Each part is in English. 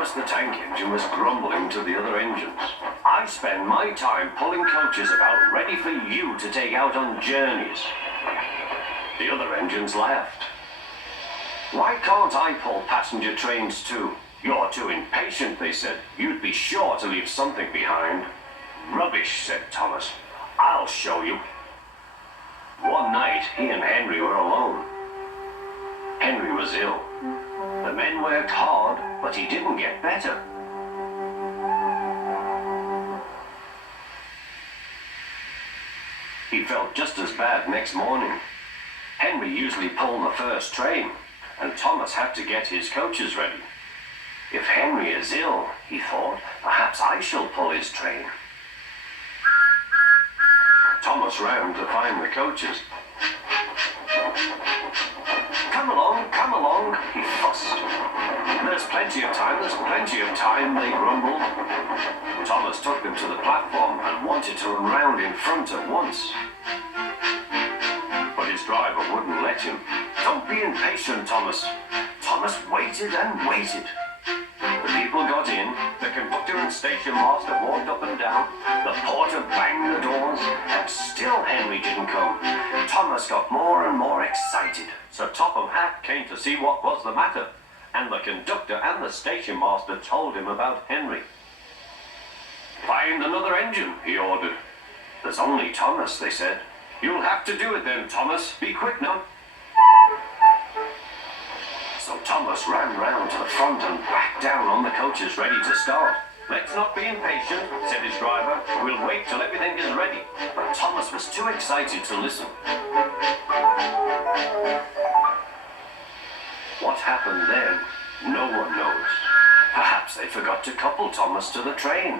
Thomas the Tank Engine was grumbling to the other engines. I spend my time pulling coaches about ready for you to take out on journeys. The other engines laughed. Why can't I pull passenger trains too? You're too impatient, they said. You'd be sure to leave something behind. Rubbish, said Thomas. I'll show you. One night, he and Henry were alone. Henry was ill. The men worked hard, but he didn't get better. He felt just as bad next morning. Henry usually pulled the first train, and Thomas had to get his coaches ready. If Henry is ill, he thought, perhaps I shall pull his train. Thomas ran to find the coaches. Come along, he fussed. There's plenty of time, they grumbled. Thomas took them to the platform and wanted to run round in front at once. But his driver wouldn't let him. Don't be impatient, Thomas. Thomas waited and waited. The people got in, the conductor and station master walked up and down, the porter banged the doors, and still Henry didn't come. Thomas got more and more excited, so Topham Hatt came to see what was the matter, and the conductor and the station master told him about Henry. Find another engine, he ordered. There's only Thomas, they said. You'll have to do it then, Thomas. Be quick now. So Thomas ran round to the front and backed down on the coaches ready to start. Let's not be impatient, said his driver. We'll wait till everything is ready. But Thomas was too excited to listen. What happened then, no one knows. Perhaps they forgot to couple Thomas to the train.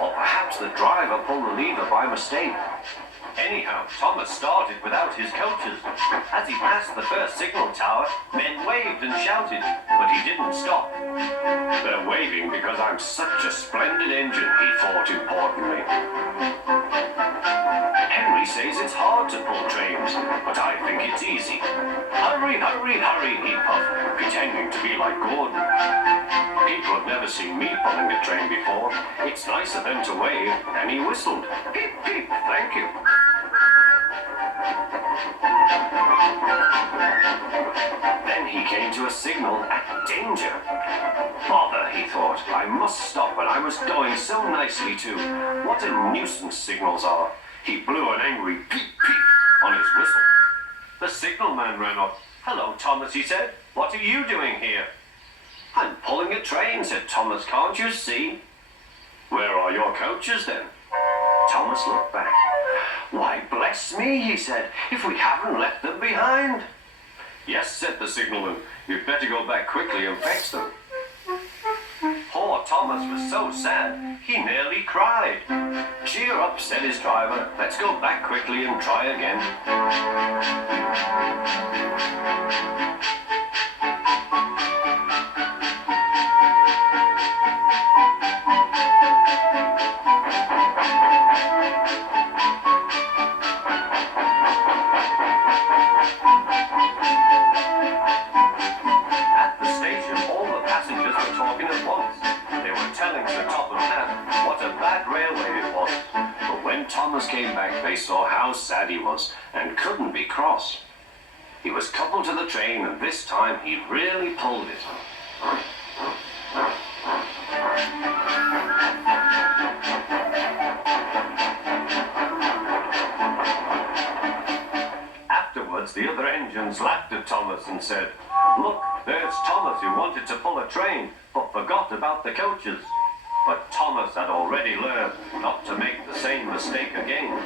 Or perhaps the driver pulled the lever by mistake. Anyhow, Thomas started without his coaches. As he passed the first signal tower, men waved and shouted, but he didn't stop. They're waving because I'm such a splendid engine, he thought importantly. Henry says it's hard to pull trains, but I think it's easy. Hurry, hurry, hurry, he puffed, pretending to be like Gordon. People have never seen me pulling a train before. It's nice of them to wave, and he whistled. Peep, peep, thank you. Then he came to a signal at danger. Bother, he thought. I must stop, and I was going so nicely too. What a nuisance signals are. He blew an angry peep, peep on his whistle. The signalman ran up. Hello, Thomas, he said. What are you doing here? I'm pulling a train, said Thomas. Can't you see? Where are your coaches, then? Thomas looked back. Why, bless me, he said, if we haven't left them behind. Yes, said the signalman. You'd better go back quickly and fetch them. Poor Thomas was so sad, he nearly cried. Cheer up, said his driver. Let's go back quickly and try again. Thomas came back, they saw how sad he was and couldn't be cross. He was coupled to the train, and this time he really pulled it. Afterwards, the other engines laughed at Thomas and said, Look, there's Thomas who wanted to pull a train, but forgot about the coaches. But Thomas had already learned not to make the same mistake again.